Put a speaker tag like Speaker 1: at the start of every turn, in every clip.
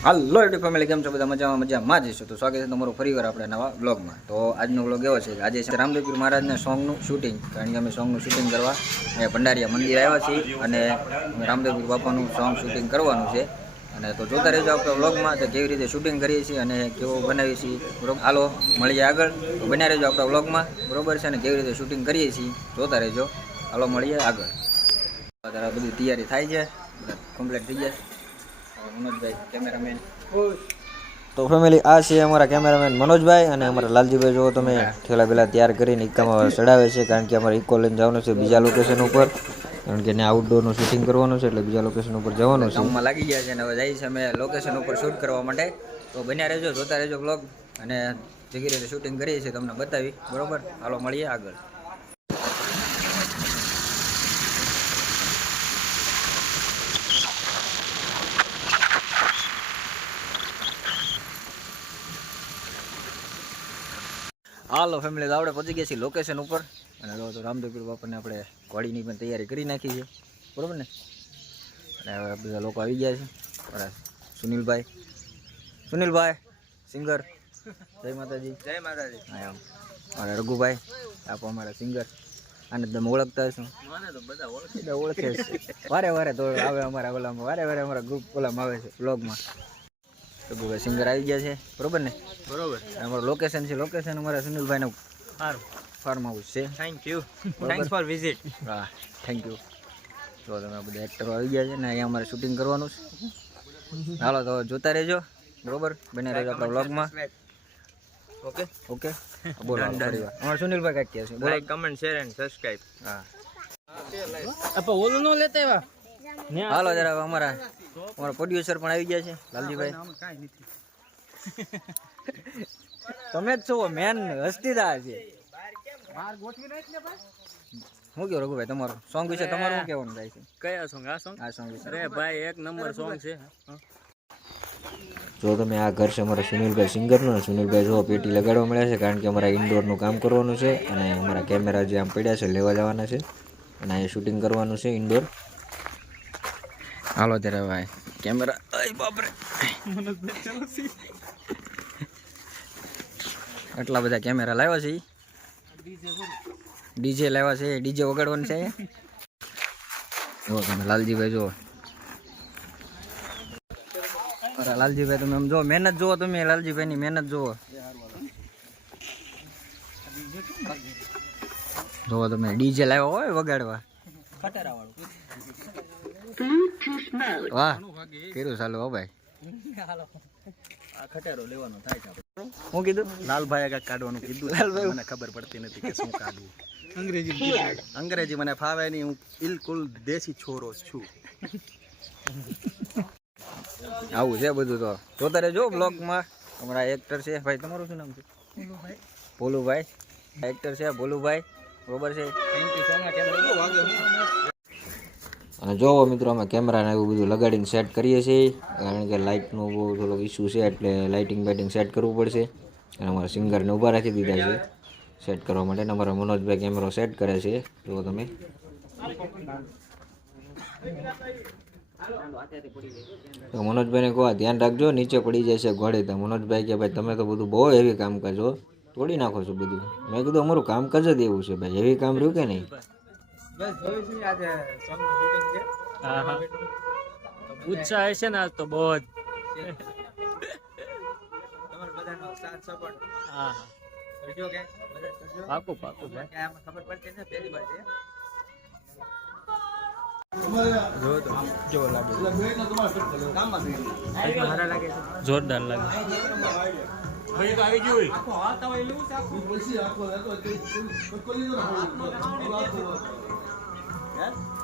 Speaker 1: હાલો YouTube family કેમ છો? બધા મજામાં મજામાં જ છો. તો સ્વાગત છે તમારું ફરીવાર આપણે નવા બ્લોગમાં તો આજનો બ્લોગ એવો છે કે આજે છે રામદેવપીર મહારાજના સોંગનું શૂટિંગ કારણ કે અમે સોંગનું શૂટિંગ કરવા અહીંયા ભંડારીયા મંદિર આવ્યા છીએ અને રામદેવપીર બાપાનું સોંગ શૂટિંગ કરવાનું છે. અને તો જોતા રહેજો આપણે બ્લોગમાં તો કેવી રીતે શૂટિંગ કરીએ છીએ અને કેવો બનાવીએ છીએ. બરોબર? હાલો, મળીએ આગળ. તો બન્યા રહેજો આપણા બ્લોગમાં બરોબર છે અને કેવી રીતે શૂટિંગ કરીએ છીએ? જોતા રહેજો. હાલો, મળીએ આગળ. બધી તૈયારી થાય છે. કમ્પ્લીટ થઈ જાય મનોજભાઈ કેમેરામેન. તો ફેમિલી આ છે અમારા કેમેરામેન મનોજભાઈ અને અમારા લાલજીભાઈ. જો તમે ઠેલા પેલા તૈયાર કરીને ઇક્કામાં ચડાવે છે કારણ કે અમારે ઇકો લઈને જવાનું છે બીજા લોકેશન ઉપર. કારણ કે એને આઉટડોરનું શૂટિંગ કરવાનું છે એટલે બીજા લોકેશન ઉપર જવાનું છે. કામમાં લાગી ગયા છે અને હવે જઈએ છીએ અમે લોકેશન ઉપર શૂટ કરવા માટે. તો બન્યા રહેજો જોતા રહેજો બ્લોગ અને જગી રીતે શૂટિંગ કરીએ છીએ તમને બતાવી. બરોબર? હાલો મળીએ આગળ. હાલો ફેમિલી તો આપણે પહોંચી ગયા છીએ લોકેશન ઉપર. અને તો રામદેવપીર બાપાને આપણે ઘોડીની પણ તૈયારી કરી નાખી છે. બરાબર ને? અને હવે બધા લોકો આવી ગયા છે. આપણા સુનિલભાઈ. સુનિલભાઈ સિંગર જય માતાજી.
Speaker 2: જય માતાજી.
Speaker 1: હા એમ. અને રઘુભાઈ આપો અમારા સિંગર અને તમે ઓળખતા હશો.
Speaker 2: ઓળખે.
Speaker 1: છે. વારે વારે તો આવે અમારા ઓલામાં. વારે વારે અમારા ગ્રુપ ઓલામાં આવે છે બ્લોગમાં રઘુભાઈ સિંગર આવી ગયા છે. બરોબર ને?
Speaker 2: બરોબર.
Speaker 1: અમારું લોકેશન છે. લોકેશન અમારા સુનિલભાઈનું
Speaker 2: સારું.
Speaker 1: ફાર્મ હાઉસ છે.
Speaker 2: Thank you thanks for visit
Speaker 1: હા થેન્ક યુ તો તમે બધા એક્ટરો આવી ગયા છે ને અહીંયા અમારે શૂટિંગ કરવાનું છે. હાલો તો જોતા રહેજો. બરોબર? બને રહેજો આપણા વ્લોગમાં
Speaker 2: ઓકે
Speaker 1: ઓકે? બોલો. અમારા સુનિલભાઈ કાંઈક કહે છે. બોલો.
Speaker 2: Like comment share and subscribe
Speaker 1: હા.
Speaker 2: આપા ઓલું નો લેતા એવા
Speaker 1: હાલો જરા અમારા અમારા પ્રોડ્યુસર પણ આવી ગયા છે લાલજીભાઈ. તમે જ છો મેન હસ્તીદાર છે. હું કહો રઘુભાઈ તમારું? સોંગ વિશે તમારું શું કહેવાનું થાય છે?
Speaker 2: કયા સોંગ આ સોંગ
Speaker 1: આ સોંગ વિશે.
Speaker 2: અરે ભાઈ એક નંબર સોંગ છે.
Speaker 1: જો તમે આ ઘર છે અમારા સુનિલભાઈ સિંગરનું અને સુનિલભાઈ જો પેટી લગાડવા મળ્યા છે કારણ કે અમારા ઇન્ડોરનું કામ કરવાનું છે અને અમારા કેમેરા જે આમ પડ્યા છે લેવા જવાના છે. અને અહીંયા શૂટિંગ કરવાનું છે ઇન્ડોર હાલો ત્યારે ભાઈ કેમેરા અય બાપરે આટલા બધા કેમેરા લાવ્યા છે? ડીજે લાવ્યા છે. ડીજે વગાડવાનું છે? જો તમે, લાલજીભાઈ જો અરે લાલજીભાઈ, તમે આમ જો મહેનત જુઓ તમે, લાલજીભાઈની મહેનત જુઓ. જુઓ તમે ડીજે લાવ્યો હોય વગાડવા. વાહ કર્યું ચાલુ હો ભાઈ.
Speaker 2: આ ખટારો લેવાનો થાય છે
Speaker 1: હું કીધું?
Speaker 2: લાલભાઈ આગળ કાઢવાનું કીધું
Speaker 1: લાલભાઈ.
Speaker 2: મને ખબર પડતી નથી કે શું કાઢવું. અંગ્રેજી અંગ્રેજી મને ફાવે નહીં હું બિલકુલ દેશી છોરો છું.
Speaker 1: આવું છે બધું તો. જોતા રહેજો બ્લોગમાં અમારા એક્ટર છે. ભાઈ તમારું શું નામ છે? ભોલુભાઈ. એક્ટર છે ભોલુભાઈ. બરોબર છે?
Speaker 2: થેન્ક યુ સો મચ
Speaker 1: અને જોવો મિત્રો, અમે કેમેરાને એવું બધું લગાડીને સેટ કરીએ છીએ. કારણ કે લાઇટનો બહુ થોડો ઇસ્યુ છે, એટલે લાઇટિંગ બાઇટિંગ સેટ કરવું પડશે. અને અમારા સિંગરને ઊભા રાખી દીધા છે. સેટ કરવા માટે અને અમારા મનોજભાઈ કેમેરો સેટ કરે છે. જુઓ તમે. તો મનોજભાઈને કહો ધ્યાન રાખજો, નીચે પડી જાય છે ઘોડે તો. મનોજભાઈ કે, ભાઈ, તમે તો બધું બહુ હેવી કામ કરજો તોડી નાખો છો બધું. મેં કીધું, અમારું કામકાજ જ એવું છે, ભાઈ. હેવી કામ રહ્યું કે નહીં?
Speaker 2: ઉત્સાહ હશે ને આજ તો બહુ જ હા પાકું પાકું ભાઈ. જોરદાર લાગે.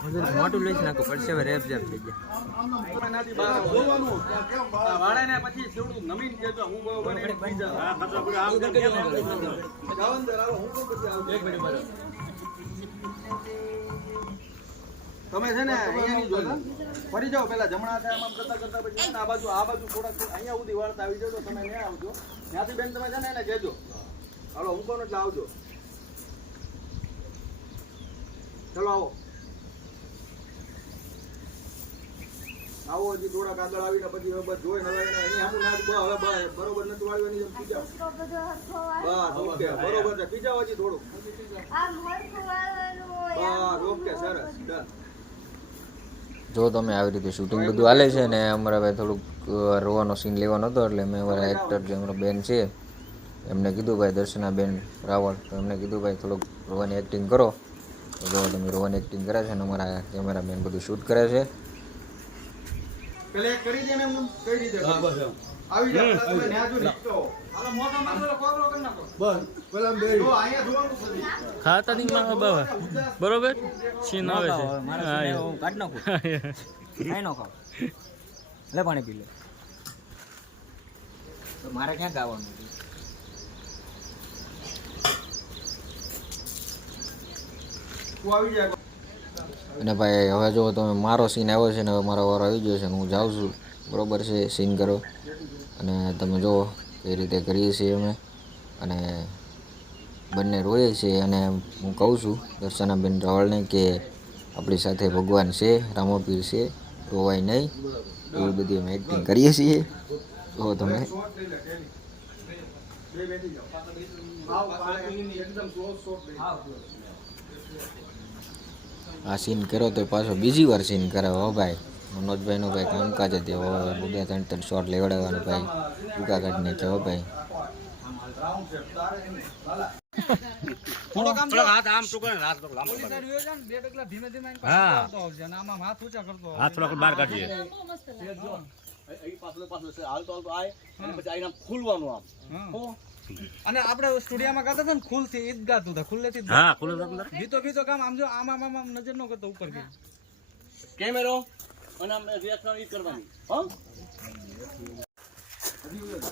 Speaker 1: મોટું લઈશ નાખો પડશે હવે રેપ જેપ થઈ
Speaker 3: તમે છે ને અહીંયા નહીં જોતા ફરી જાઓ પેલા જમણા હાથે આમ કરતા કરતા પછી આ બાજુ આ બાજુ થોડાક અહીંયા સુધી વાળતા આવી જાઓ તો તમે ત્યાં આવજો. ત્યાંથી બેન તમે છે ને એને કહેજો. હાલો હું કોણ એટલે આવજો. ચલો આવો. આવો હજી થોડાક આગળ આવીને પછી હવે બસ જોઈને હવે એની સામે ના હવે બરોબર નથી વાળ્યું એની જેમ પીજાવ બસ ઓકે બરોબર છે. પીજાવ હજી થોડું બસ ઓકે સરસ ડન.
Speaker 4: જો તમે આવી રીતે શૂટિંગ બધું હાલે છે ને અમારા ભાઈ થોડુંક રોવાનો સીન લેવાનો હતો એટલે મેં અમારા એક્ટર જે અમારો બેન છે એમને કીધું ભાઈ દર્શના બેન રાવળ. તો એમને કીધું ભાઈ થોડુંક રોવાની એક્ટિંગ કરો. જો તમે રોવાની એક્ટિંગ કરે છે ને અમારા કેમેરામેન બધું શૂટ કરે છે.
Speaker 3: પેલે કરી દે ને એમ કઈ રીતે આવી જાવ તમે ન્યા જો નીકળો. હાલો મોઢા માં પેલો કોગળો કરી નાખો. બસ પેલા બે. જો આયા જોવાનું છે
Speaker 5: ખાતા ની માં બાબા બરોબર? છીન આવે છે. હા, હું
Speaker 4: કાઢ નાખું. ખાઈ નો ખાવ લે પાણી પી લે. તો મારે ક્યાં ગાવાનું
Speaker 3: તું આવી જાય.
Speaker 4: અને ભાઈ, હવે જો તમે મારો સીન આવ્યો છે ને, હવે મારો વારો આવી ગયો છે હું જાઉં છું. બરાબર છે સીન કરો. અને તમે જુઓ કઈ રીતે કરીએ છીએ અમે. અને બંને રોઈએ છીએ અને હું કહું છું દર્શનાબેન રાવળને કે આપણી સાથે ભગવાન છે, રામોપીર છે, રોવાય નહીં. એવી બધી અમે એક્ટિંગ કરીએ છીએ. તો તમે?
Speaker 3: એકદમ
Speaker 4: આ સીન કર્યો તો પાછો બીજી વાર સીન કરે હો ભાઈ. મનોજભાઈનું ભાઈ કામકાજ હતી હો બે ત્રણ ત્રણ શોટ લેવડાવવાનું ભાઈ. ટૂંકા કાઢીને કે હો ભાઈ.
Speaker 3: એમ હાલા
Speaker 1: અને આપણે સ્ટુડિયોમાં ગાતા હતા ને ખુલથી ઈદ ગાતું હતા ખુલ્લેથી
Speaker 5: હા ખુલ્લે
Speaker 1: ગીતો ગીતો કામ આમ જો આમ આમ આમ આમ નજર ન કરતો ઉપર ગઈ
Speaker 4: હા?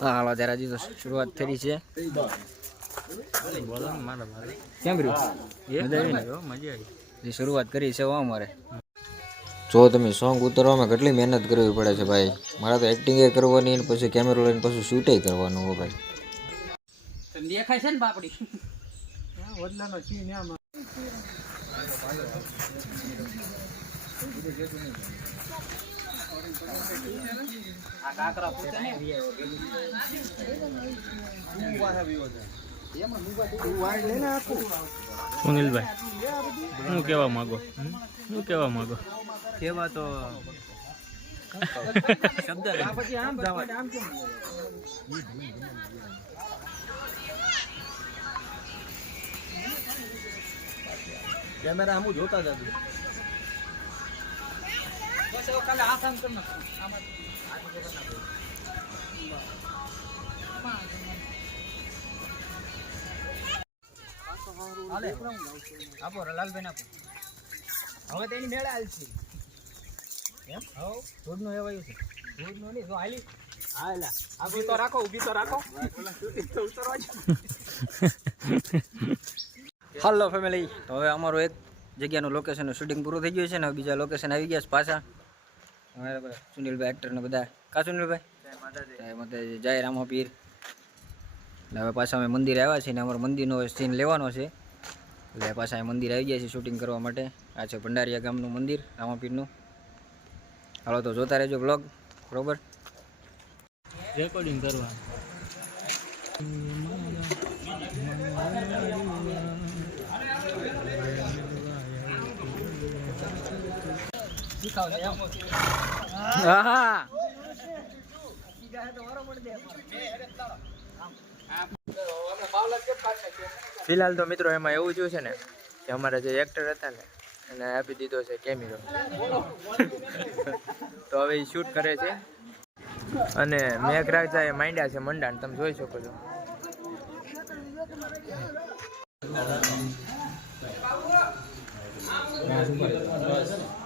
Speaker 4: હાલો જરાજી તો શરૂઆત થઈ છે.
Speaker 5: બોલો મારા ભાઈ
Speaker 4: કેમ રહ્યું?
Speaker 5: એ મજા આવી હો, મજા આવી.
Speaker 4: જે શરૂઆત કરી છે અમારે. જો તમે સોંગ ઉતારવામાં કેટલી મહેનત કરવી પડે છે ભાઈ. મારે તો એક્ટિંગ એ કરવાની પછી કેમેરો લઈને પછી શૂટે કરવાનું હો ભાઈ.
Speaker 1: વડલાનો છે ને
Speaker 5: સુનિલભાઈ હું કેવા માંગો? હું કેવા કહેવા માંગો?
Speaker 1: કેવા તો શબ્દ પછી આમ જવા આમ
Speaker 3: કેમેરા આમ જોતા જ હતું
Speaker 1: બસ હવે કાલે આ આમ કરી નાખો આમાં હાલે આપો. હવે તેની મેળા હાલ છે એમ હવ દૂધનું એવાયું છે. દૂધનું નહીં જો હાલી. હા એલા આ તો રાખો ઊભી તો રાખો.
Speaker 4: હાલો ફેમિલી હવે અમારું એક જગ્યાનું લોકેશનનું શૂટિંગ પૂરું થઈ ગયું છે ને બીજા લોકેશન આવી ગયા છે પાછા. સુનિલભાઈ એક્ટરને બધા. કા સુનિલભાઈ? જય માતાજી. જય રામાપીર એટલે હવે પાછા અમે મંદિરે આવ્યા છીએ ને અમારો મંદિરનો સીન લેવાનો છે. એટલે પાછા અમે મંદિર આવી ગયા છે શૂટિંગ કરવા માટે. આ છે ભંડારીયા ગામનું મંદિર રામાપીરનું હાલો તો જોતા રહેજો બ્લોગ બરોબર?
Speaker 5: રેકોર્ડિંગ કરવા
Speaker 2: ફિલહાલ તો મિત્રો એમાં એવું જોયું છે ને કે અમારા જે એક્ટર હતા ને, એને આપી દીધો છે કેમેરો તો હવે એ શૂટ કરે છે. અને મેઘરાજા એ માંડ્યા છે મંડાણ, તમે જોઈ શકો છો.
Speaker 3: Thank you.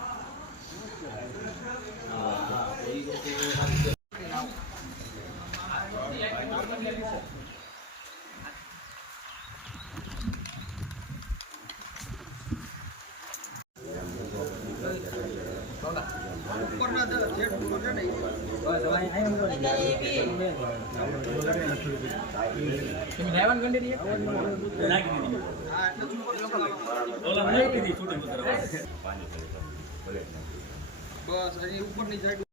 Speaker 1: બસ
Speaker 3: હજી ઉપરની સાઈડ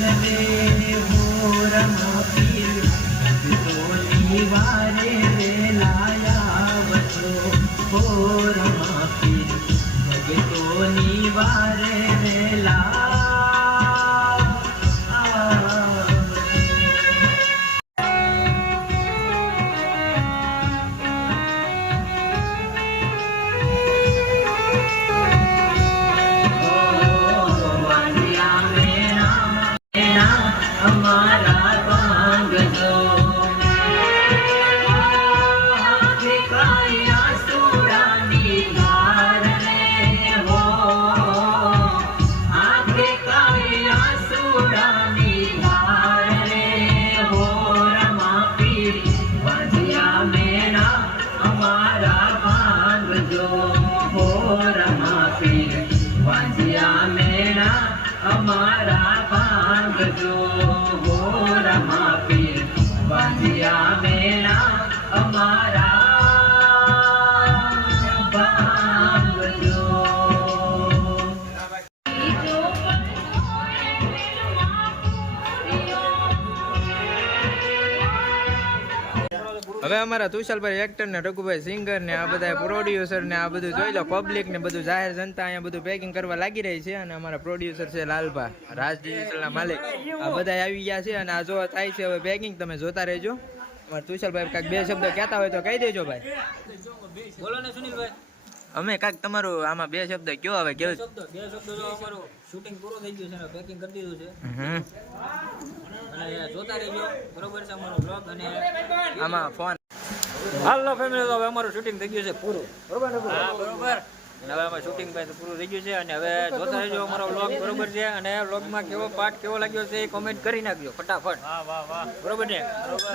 Speaker 2: હવે અમારા તુષાલભાઈ એક્ટર ને રઘુભાઈ સિંગર ને આ બધા પ્રોડ્યુસર ને આ બધું જોઈ લો પબ્લિક ને બધું જાહેર જનતા અહીંયા બધું પેકિંગ કરવા લાગી રહી છે અને અમારા પ્રોડ્યુસર છે લાલભા રાજ ડિજિટલ ના માલિક. આ બધા આવી ગયા છે અને આ જો થાય છે હવે પેકિંગ તમે જોતા રહેજો. અમારા તુષાલભાઈ કાંઈક બે શબ્દ કહેતા હોય તો કહી દેજો ભાઈ.
Speaker 1: બોલો ને સુનિલભાઈ.
Speaker 2: અમે કાંઈક તમારું આમાં બે શબ્દ કયો હવે કેવું
Speaker 1: શબ્દ બે શબ્દ જો અમારું શૂટિંગ પૂરું થઈ ગયું છે પેકિંગ કરી દીધું છે.
Speaker 2: હમ.
Speaker 1: અને જોતા રહેજો. બરોબર છે અમારો બ્લોગ અને
Speaker 2: આમાં ફોન
Speaker 1: હાલો ફેમિલી તો હવે અમારું શૂટિંગ થઈ ગયું છે પૂરું. બરોબર બરોબર. અને હવે અમારું શૂટિંગ ભાઈ પૂરું થઈ ગયું છે અને હવે જોતા રહેજો અમારો વ્લોગ બરોબર છે અને વ્લોગમાં કેવો પાર્ટ કેવો લાગ્યો છે એ કોમેન્ટ કરી નાખજો ફટાફટ. બરોબર ને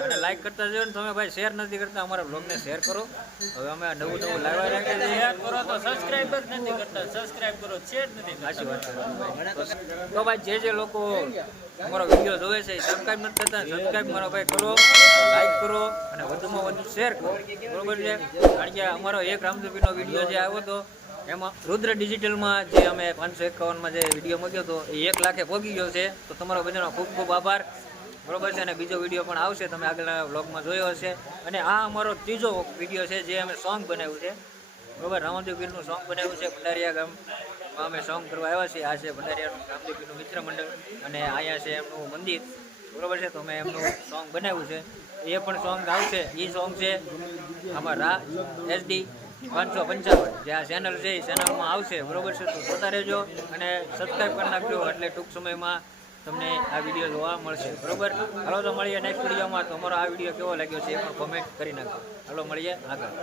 Speaker 1: અને લાઈક કરતા જજો ને તમે ભાઈ શેર નથી કરતા અમારા વ્લોગને શેર કરો. હવે અમે નવું નવું લાવવા રાખીએ છીએ કરો તો સબસ્ક્રાઇબ જ નથી કરતા સબસ્ક્રાઇબ કરો છે જ નથી સાચી વાત છે તો ભાઈ જે જે લોકો અમારો વીડિયો જોવે છે સબસ્ક્રાઇબ નથી કરતા સબસ્ક્રાઇબ મારો ભાઈ કરો લાઈક કરો અને વધુમાં વધુ શેર કરો. બરોબર છે? કારણ કે અમારો એક રામદેવીનો વીડિયો જે આવ્યો હતો એમાં રુદ્ર ડિજિટલમાં જે અમે પાંચસો એકાવનમાં જે વીડિયો મૂક્યો હતો, એ એક લાખે પહોંચી ગયો છે. તો તમારો બધાનો ખૂબ ખૂબ આભાર. બરોબર છે? અને બીજો વીડિયો પણ આવશે, તમે આગળના વ્લોગમાં જોયો હશે. અને આ અમારો ત્રીજો વીડિયો છે, જે અમે સોંગ બનાવ્યું છે. બરોબર? રામદેવ ગીરનું સોંગ બનાવ્યું છે, ભંડારિયા ગામમાં અમે સોંગ કરવા આવ્યા છીએ. આ છે ભંડારિયાનું રામદેવ મિત્ર મંડળ. અને અહીંયા છે એમનું મંદિર. બરોબર છે? તો અમે એમનું સોંગ બનાવ્યું છે. એ પણ સોંગ આવશે. એ સોંગ છે આમાં રા એસડી પાંચસો પંચાવન. જે આ ચેનલ છે એ ચેનલમાં આવશે, બરોબર છે? તો જોતા રહેજો અને સબસ્ક્રાઈબ કરી નાખજો, એટલે ટૂંક સમયમાં તમને આ વીડિયો જોવા મળશે. બરોબર? હાલો, તો મળીએ નેક્સ્ટ વિડીયોમાં તમારો આ વીડિયો કેવો લાગ્યો છે એ પણ કોમેન્ટ કરી નાખો હાલો, મળીએ આગળ.